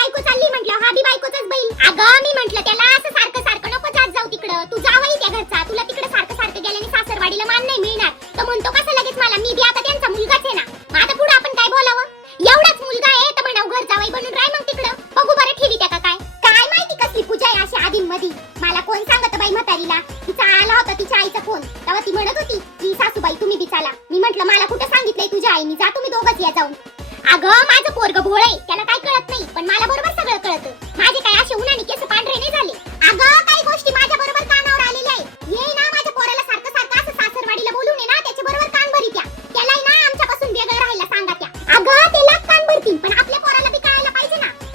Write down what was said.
बायको चालली म्हटलं, हा बी बायकोचाच बैल. अगं मी म्हटलं त्याला असं सारखं सारखं नको जात जाऊ तिकडं, तू जावई त्या घरचा.